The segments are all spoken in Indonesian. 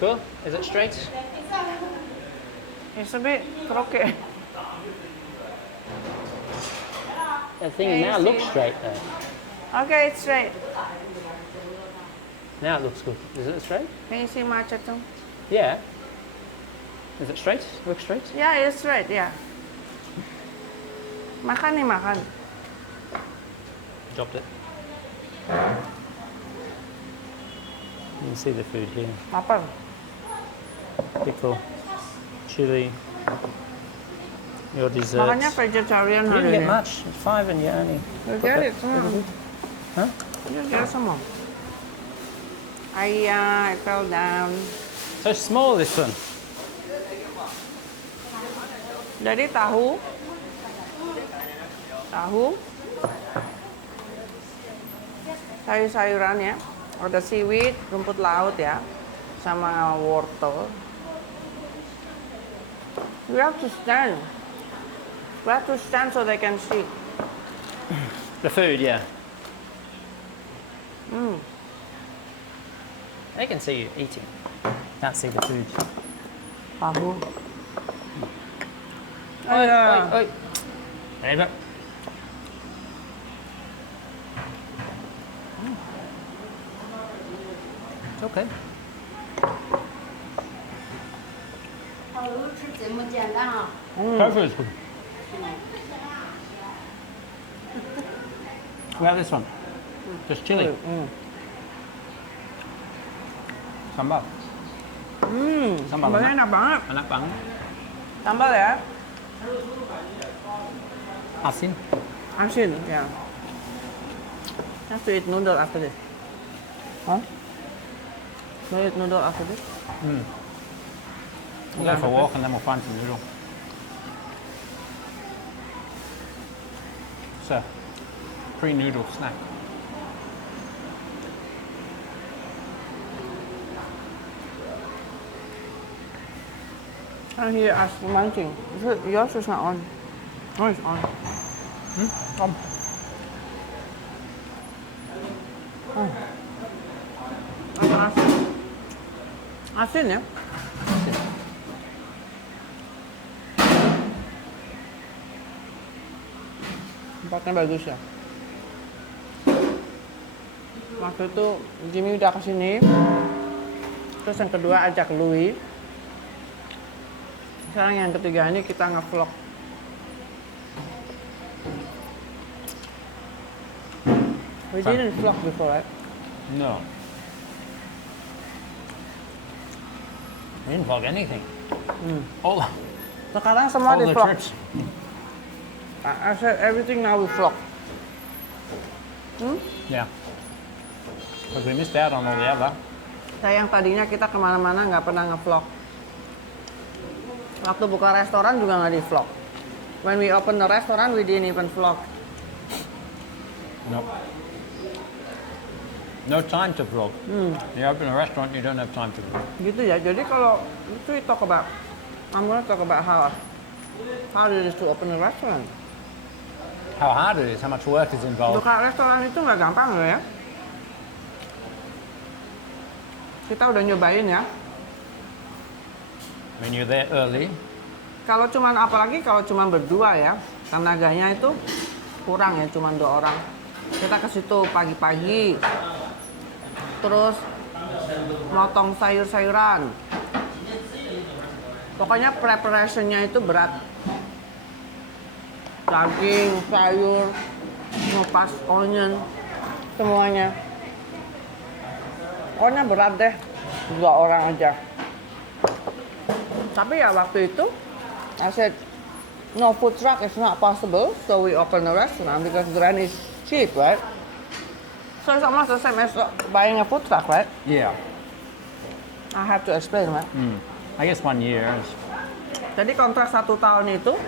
Cool. Is it straight? It's a bit crooked. The thing Yeah, now you looks see. straight though. Okay, it's straight. Now it looks good. Is it straight? Can you see macet too? Yeah. Is it straight? Looks straight? Yeah, it's straight, yeah. Makan nih, makan. Dropped it. You can see the food here. Lapar. Pickle, chili, your dessert. Makannya vegetarian You hari didn't get ini. much. It's 5 and you only. You got get that it, semua. little bit. Huh? You get semua. I fell down. So small this one. Jadi tahu, sayur-sayuran ya, ada seaweed, rumput laut ya, sama wortel. We have to stand. We have to stand so they can see. The food, yeah. They can see you eating. Can't see the food. Tahu. Oi, oi, oi. There you go. It's okay. 好，吃这么简单啊！ Tofu is good. We have this one. Just chili. Sambal. Sambal Sambalnya enak banget. enak banget. Sambal ya, Asin. asin ya. Have to eat noodle after this. Huh? No eat noodle after this? We'll go for a walk and then we'll find some noodle. It's a pre-noodle snack. And he asked munching. Yours is not on. Oh, it's on. Come. Apa asin? Asin ya? Tempatnya bagus ya. Waktu itu Jimmy udah kesini. Terus yang kedua ajak Louis. Sekarang yang ketiga ini kita nge-vlog. We didn't vlog before, right? No. We didn't vlog anything. All Sekarang semua di the vlog. trips. I said everything now we vlog. Yeah. Because we missed out on all the other. Sayang tadinya kita kemana-mana nggak pernah nge-vlog. Waktu buka restoran juga nggak di vlog. When we open the restaurant, we didn't even vlog. No. No time to vlog. You open a restaurant, you don't have time to vlog. Gitu ya. Jadi kalau itu talk about, I'm gonna talk about how it is to open a restaurant. How hard it is, how much work is involved. Buka restoran itu nggak gampang loh ya. Kita udah nyobain ya. When you're there early, Kalau cuman apalagi kalau cuman berdua ya, tenaganya itu kurang ya, cuman 2 orang. Kita ke situ pagi-pagi, terus motong sayur-sayuran. Pokoknya preparationnya itu berat. Daging, sayur, ngupas onion, semuanya. Pokoknya berat deh, 2 orang aja. Tapi ya waktu itu, I said, no food truck is not possible, so we open a restaurant because the rent is cheap, right? So it's almost the same as buying a food truck, right? yeah. I have to explain, right? I guess 1 year is. Jadi kontrak 1 tahun itu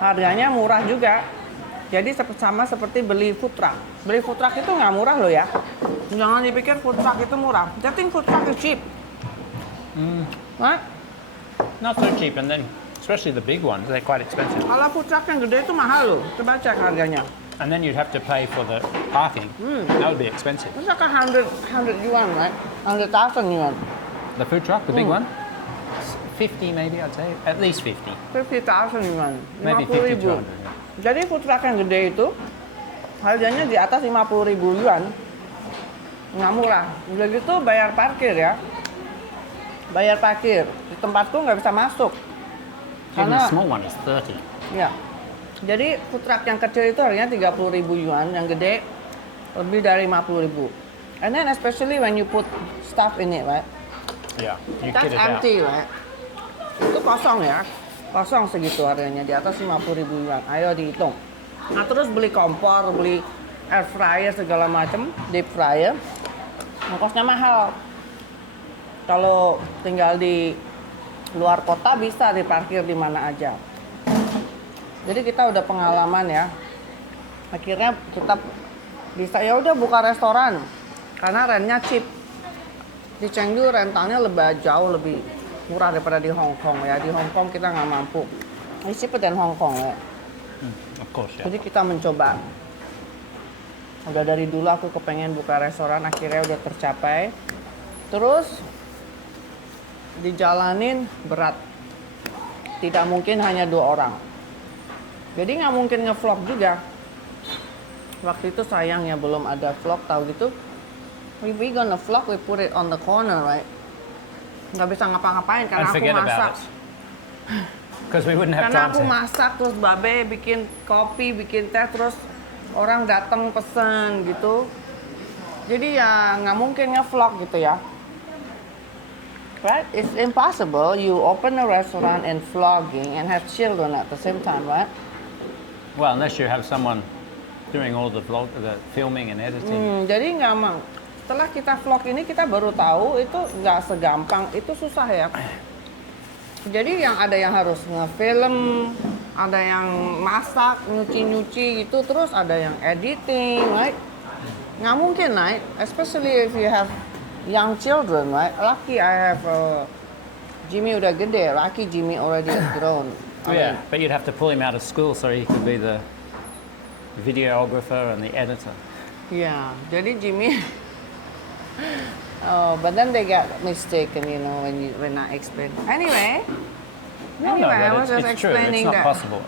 harganya murah juga. Jadi sama seperti beli food truck. Beli food truck itu nggak murah loh ya. Jangan dipikir food truck itu murah. I think food truck is cheap. Right? Not so cheap, and then especially the big ones, they're quite expensive. Kalau food truck yang gede itu mahal loh. Coba cek harganya. And then you'd have to pay for the parking. That would be expensive. It's like 100 yuan, right? 100,000 yuan. The food truck, the big one? 50 maybe, I'd say. At least 50. 50,000 yuan. Maybe 50.000. 50 to 100. Jadi food truck yang gede itu harganya di atas 50.000 yuan. Nggak murah. Udah gitu bayar parkir ya. Bayar parkir. Di tempatku nggak bisa masuk. Even the small one is 30. Ya. Jadi food truck yang kecil itu harganya 30.000 yuan, yang gede lebih dari 50.000. And then especially when you put stuff in it, right? Yeah. You That's kit it out. empty, right? Itu kosong ya. Kosong segitu harganya, di atas 50.000 yuan. Ayo dihitung. Nah, terus beli kompor, beli air fryer segala macam, deep fryer. Ongkosnya mahal. Kalau tinggal di luar kota bisa diparkir di mana aja. Jadi kita udah pengalaman ya. Akhirnya kita bisa ya udah buka restoran karena rentnya cheap. Di Chengdu rentalnya jauh lebih murah daripada di Hong Kong ya. Di Hong Kong kita nggak mampu. It's cheaper than Hong Kong ya. Of course, yeah. Jadi kita mencoba. Udah dari dulu aku kepengen buka restoran, akhirnya udah tercapai. Terus dijalanin berat. Tidak mungkin hanya 2 orang. Jadi nggak mungkin nge-vlog juga. Waktu itu sayang ya belum ada vlog, tahu gitu. If we gonna vlog, we put it on the corner, right? Nggak bisa ngapa-ngapain karena And aku forget masak. about it. Because we wouldn't have Karena time aku to. masak, terus Babe bikin kopi, bikin teh, terus orang datang pesen gitu. Jadi ya nggak mungkin nge-vlog gitu ya. Right? It's impossible. You open a restaurant and vlogging and have children at the same time, right? Well, unless you have someone doing all the filming and editing. Jadi nggak mau. Setelah kita vlog ini kita baru tahu itu nggak segampang, itu susah ya. Jadi yang ada yang harus ngefilm, ada yang masak, nyuci-nyuci gitu, terus ada yang editing, right? Nggak mungkin, right? Especially if you have young children, right? Lucky I have Jimmy udah gede, lucky Jimmy already grown. I mean, Yeah, but you'd have to pull him out of school so he could be the videographer and the editor. yeah, jadi Jimmy. Oh, but then they got mistaken, you know, when I explain. Anyway, No, I but was just it's true. It's explaining not that. possible.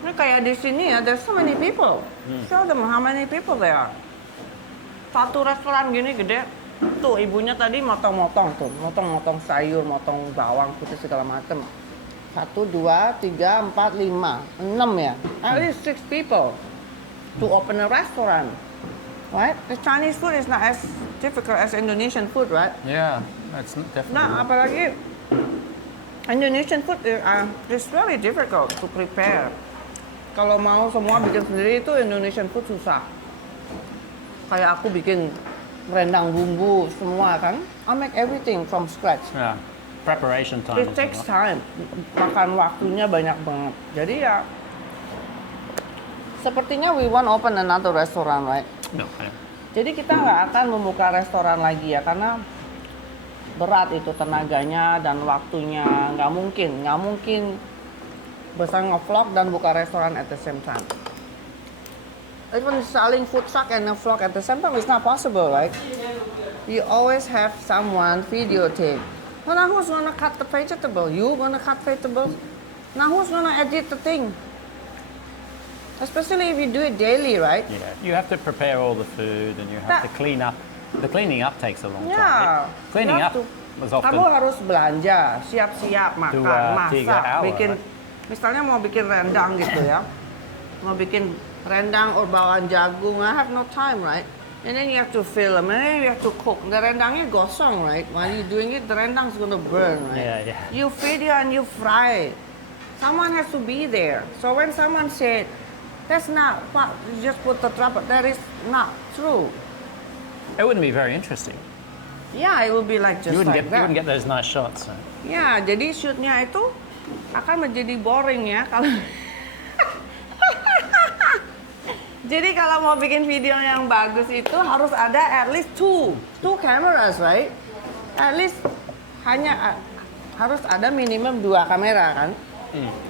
Nah, kayak di sini ya, there's so many people. Show them how many people there are. Satu restoran gini gede, tuh ibunya tadi motong-motong tuh, motong-motong sayur, motong bawang putih segala macem. 1, 2, 3, 4, 5, 6 ya. At least 6 people to open a restaurant. Right? The Chinese food is not as difficult as Indonesian food, right? Yeah, that's definitely. Nah, apalagi Indonesian food is very difficult to prepare. Kalau mau semua bikin sendiri itu Indonesian food susah. Kayak aku bikin rendang bumbu semua kan. I make everything from scratch. Yeah, preparation time. It is a takes lot. time. Makan waktunya banyak banget. Jadi ya sepertinya we want open another restaurant, right? No, yeah. Jadi kita nggak akan membuka restoran lagi ya karena berat itu tenaganya dan waktunya, nggak mungkin bisa nge-vlog dan buka restoran at the same time. Even selling food truck and a vlog at the same time is not possible, right? You always have someone videotape. Well, now who's gonna cut the vegetable? You gonna cut vegetables? Now who's gonna edit the thing? Especially if you do it daily, right? Yeah, you have to prepare all the food and you have to clean up. The cleaning up takes a long time. Yeah. Cleaning You up have to- was Kamu often. harus belanja, siap-siap makan, 2-3 masak, hour, bikin. Misalnya mau bikin rendang gitu ya, mau bikin rendang or bawang jagung, I have no time, right? And then you have to film, and then you have to cook. The rendangnya gosong, right? While you doing it, the rendang's gonna burn, right? Yeah, yeah. You video and you fry it. Someone has to be there. So when someone said, that's not what you just put the trap, that is not true. It wouldn't be very interesting. Yeah, it will be like just You wouldn't like get. that. You wouldn't get those nice shots. So. Ya, jadi shootnya itu akan menjadi boring ya kalau. Jadi kalau mau bikin video yang bagus itu harus ada at least two cameras, right? At least harus ada minimum 2 kamera kan?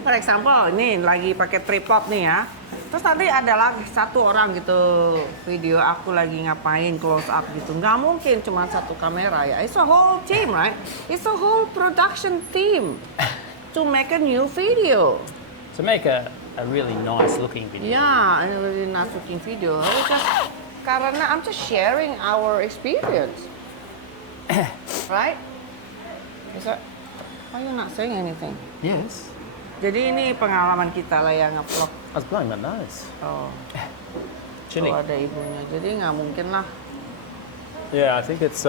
For example, ini lagi pakai tripod nih ya. Terus nanti ada lagi satu orang gitu video aku lagi ngapain close up gitu. Nggak mungkin cuma satu kamera ya. It's a whole team, right? It's a whole production team to make a new video. To make a really nice looking video. Yeah, a really nice looking video. Karena I'm just sharing our experience, right? Is that? Why you not saying anything? Yes. Jadi ini pengalaman kita lah yang nge-vlog. I was blowing my nose. Oh, Chilly. tuh ada ibunya. Jadi nggak mungkin lah. Yeah, I think it's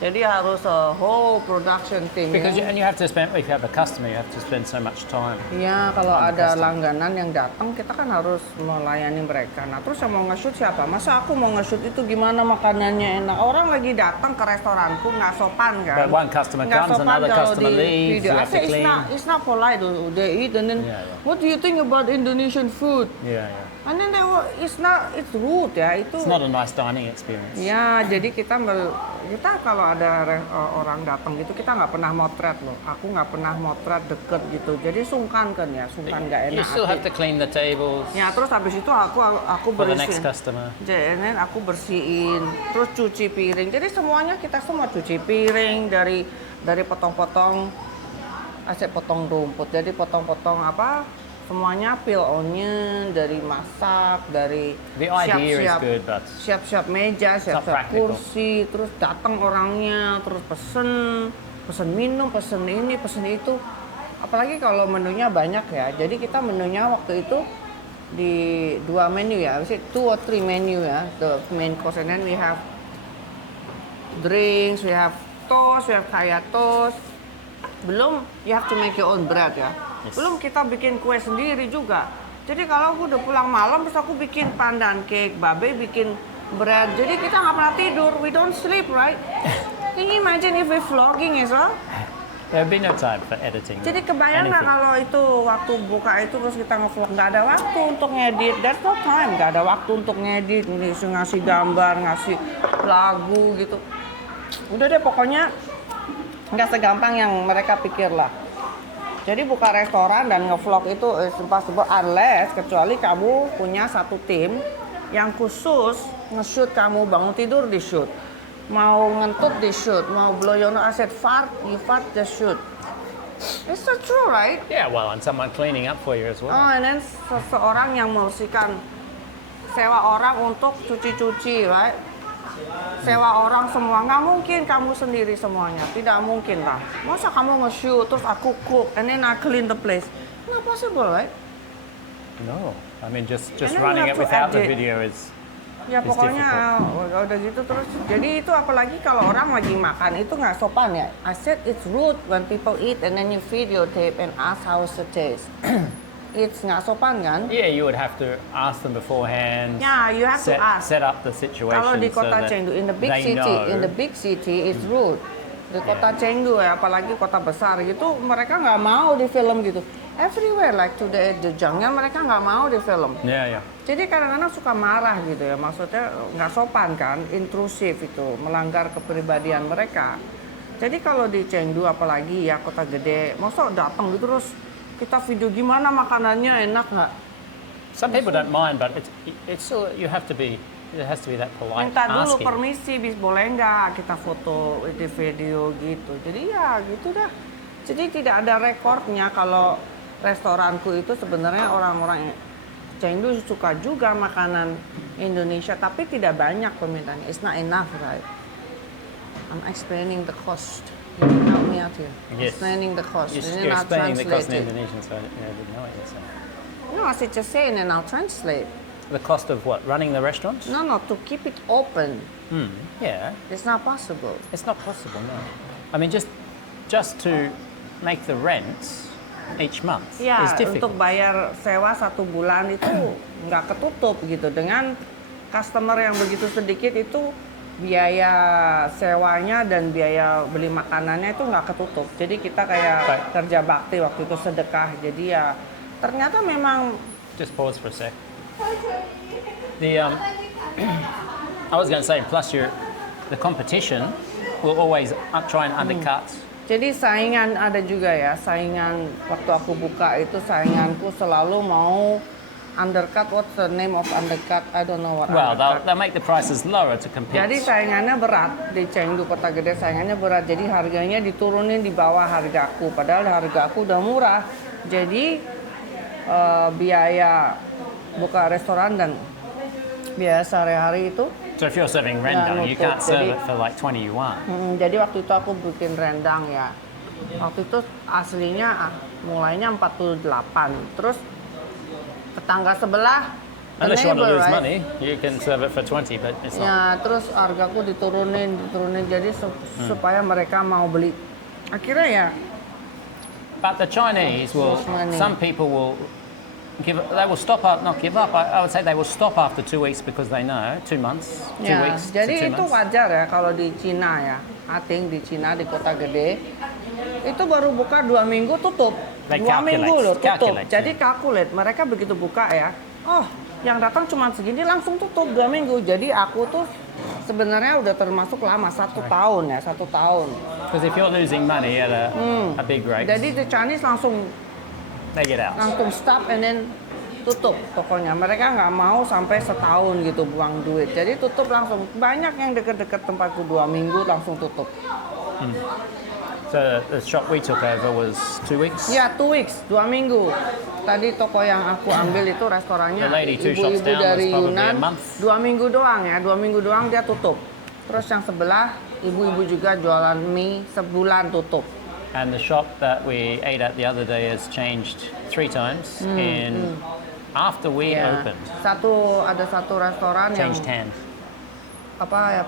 Jadi harus a whole production team. because ya. and you have to spend if you have a customer, you have to spend so much time. Iya, kalau on the ada customer. langganan yang datang, kita kan harus melayani mereka. Nah, terus yang mau nge-shoot siapa? Masa aku mau nge-shoot itu gimana makanannya enak? Orang lagi datang ke restoranku nggak sopan kan? But one customer Nggak comes, sopan another kalau customer di leaves, video. you I have say to clean. it's not polite. They eat and then, Yeah, yeah. what do you think about Indonesian food? Yeah, yeah. And then it's rude ya itu. It's not a nice dining experience. Ya, jadi kita kalau ada orang datang gitu kita nggak pernah motret loh. Aku nggak pernah motret deket gitu. Jadi sungkan kan ya, sungkan nggak enak. You still have to clean the tables Ya, terus habis itu aku for the next bersihin. customer. Jadi aku bersihin, terus cuci piring. Jadi semuanya kita semua cuci piring dari potong-potong, asyik potong rumput. Jadi potong-potong semuanya peel onion, dari masak, dari The idea is good, but siap-siap meja, siap-siap practical. kursi, terus datang orangnya, terus pesen minum, pesen ini, pesen itu. Apalagi kalau menunya banyak ya. Jadi kita menunya waktu itu di 2 menu ya, 2 or 3 menu ya. The main course and then we have drinks, we have toast, we have kaya toast. Belum you have to make your own bread ya. Yes. Belum kita bikin kue sendiri juga. Jadi kalau aku udah pulang malam terus aku bikin pandan cake, Babe bikin bread. Jadi kita nggak pernah tidur, we don't sleep, right? Can you imagine if we vlogging as well? there'd be no time for editing. Jadi kebayang nggak anything. kalau itu waktu buka itu terus kita nge-vlog, nggak ada waktu untuk ngedit, there's no time, nggak ada waktu untuk ngedit, ngasih gambar, ngasih lagu gitu. Udah deh pokoknya nggak segampang yang mereka pikir lah. Jadi buka restoran dan nge-vlog itu impossible unless kecuali kamu punya satu tim yang khusus nge-shoot kamu bangun tidur di shoot. Mau ngentut di shoot, mau blow your nose, I said fart, you fart just shoot. It's so true, right? Yeah, well, and someone cleaning up for you as well. Oh, and then seseorang yang membersihkan, sewa orang untuk cuci-cuci, right? Sewa orang semua, nggak mungkin kamu sendiri semuanya, tidak mungkin lah. Masa kamu nge-shoot, terus aku cook, and then I clean the place? Not possible, right? No, I mean just And then you running have it to without the edit. video is. Ya It's pokoknya udah gitu terus. Jadi itu apalagi kalau orang lagi makan itu nggak sopan ya. I said it's rude when people eat and then you videotape and ask how's the taste. It's nggak sopan kan? Yeah, you would have to ask them beforehand. Yeah, you have to ask. Set up the situation. Kalau di so kota that Chengdu, in the they know. big city, it's rude. Di kota Chengdu ya, apalagi kota besar gitu, mereka nggak mau di film gitu. Everywhere like today the Zhejiang mereka nggak mau di film. Yeah, yeah. Jadi kadang-kadang suka marah gitu ya, maksudnya nggak sopan kan, intrusif itu, melanggar kepribadian mereka. Jadi kalau di Chengdu apalagi ya kota gede, masa datang gitu terus kita video gimana makanannya enak nggak? Some people don't mind, but it's still you have to be. It has to be that polite. Minta dulu asking. permisi, bis boleh nggak kita foto di video gitu. Jadi ya gitu dah. Jadi tidak ada rekornya kalau restoranku itu sebenarnya orang-orang Chengdu suka juga makanan Indonesia, tapi tidak banyak permintaannya. It's not enough, right? I'm explaining the cost. You can help me out here. Yes. Explaining the cost. You're, And then you're I'll explaining the cost in translate it. Indonesian, so I didn't know what you're saying. No, I said just say and then I'll translate. The cost of what? Running the restaurant? No, to keep it open. Yeah, It's not possible. it's not possible. No, I mean just to make the rent each month Ya, is difficult. untuk bayar sewa 1 bulan itu nggak ketutup gitu. Dengan customer yang begitu sedikit itu biaya sewanya dan biaya beli makanannya itu nggak ketutup. Jadi kita kayak Baik. kerja bakti waktu itu sedekah. Jadi ya ternyata memang Just pause for a sec. I was going to say, plus the competition will always try and undercut. jadi saingan ada juga ya, saingan waktu aku buka itu sainganku selalu mau undercut. What's the name of undercut? I don't know what Well, undercut. they'll make the prices lower to compete. Jadi saingannya berat di Chengdu Kota Gede, saingannya berat. Jadi harganya diturunin di bawah hargaku. Padahal hargaku udah murah. Jadi biaya buka restoran dan biaya sehari-hari itu. So if you're serving rendang, you nutup. can't serve Jadi- it for like 20 yuan. Jadi waktu itu aku bikin rendang ya. Waktu itu aslinya mulainya 48. Terus tetangga sebelah, the Unless you want to neighbor, lose right? money, you can serve it for 20, but it's not. Ya, terus hargaku diturunin jadi supaya mereka mau beli. Akhirnya ya, But the Chinese will, money. some people will they will stop up, not give up. I would say they will stop after 2 weeks because they know 2 months, 2 ya. weeks to Jadi 2 itu months. wajar ya kalau di Cina ya. Ating di Cina di Kota Gede itu baru buka 2 minggu tutup. They 2 minggu loh tutup. calculate, Jadi calculate mereka begitu buka ya. Oh, yang datang cuma segini langsung tutup 2 minggu. Jadi aku tuh sebenarnya udah termasuk lama 1 tahun ya 1 tahun. Because if you're losing money at a big rate, Jadi the Chinese langsung they get out. stop and then tutup tokonya. Mereka nggak mau sampai setahun gitu buang duit. Jadi tutup langsung. Banyak yang deket-deket tempatku 2 minggu langsung tutup. So the shop we took over was 2 weeks. Ya, 2 weeks, 2 minggu. Tadi toko yang aku ambil itu restorannya The lady 2 shops ibu-ibu down dari was probably Yunan. a month. 2 minggu doang ya, 2 minggu doang dia tutup. Terus yang sebelah ibu-ibu juga jualan mie sebulan tutup. And the shop that we ate at the other day has changed 3 times after we Ya. opened. Ada satu restoran yang Changed hands. apa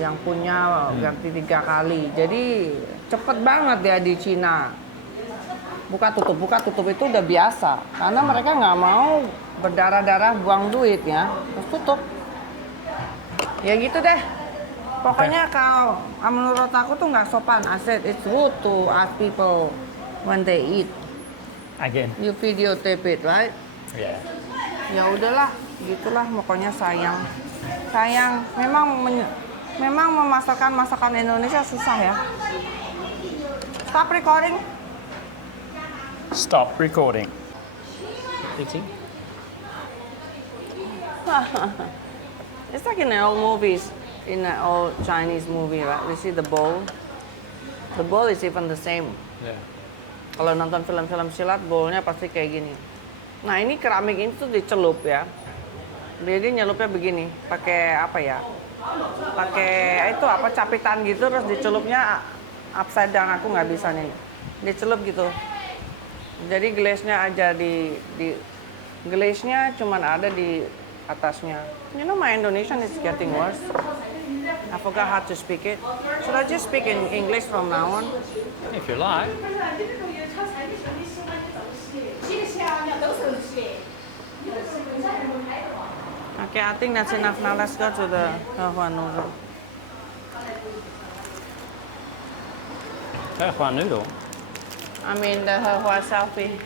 yang punya ganti 3 kali. Jadi cepet banget ya di Cina. Buka tutup itu udah biasa. Karena mereka nggak mau berdarah-darah buang duit ya. Terus tutup. Ya gitu deh. Pokoknya kalau menurut aku tuh nggak sopan. I said it's rude to ask people when they eat. Again. You videotape it, right? Yeah. Ya udahlah, gitulah pokoknya sayang. Memang memasarkan masakan Indonesia susah ya. Stop recording. Stop recording. It's like in the old movies, in the old Chinese movie, right? We see the bowl. The bowl is even the same. Yeah. Kalau nonton film-film silat, bowlnya pasti kayak gini. Nah ini keramik ini tuh dicelup ya. Jadi nyelupnya begini, pakai apa ya? Pakai itu apa capitan gitu, terus dicelupnya upside down. Aku nggak bisa nih. Dicelup gitu. Jadi glaze-nya aja di glaze-nya cuman ada di atasnya. You know my Indonesian is getting worse. I forgot how to speak it. Should I just speak in English from now on? If you like. Okay, I think that's enough. Now let's go to the Hehua noodle. Hehua noodle. I mean the Hehua selfie.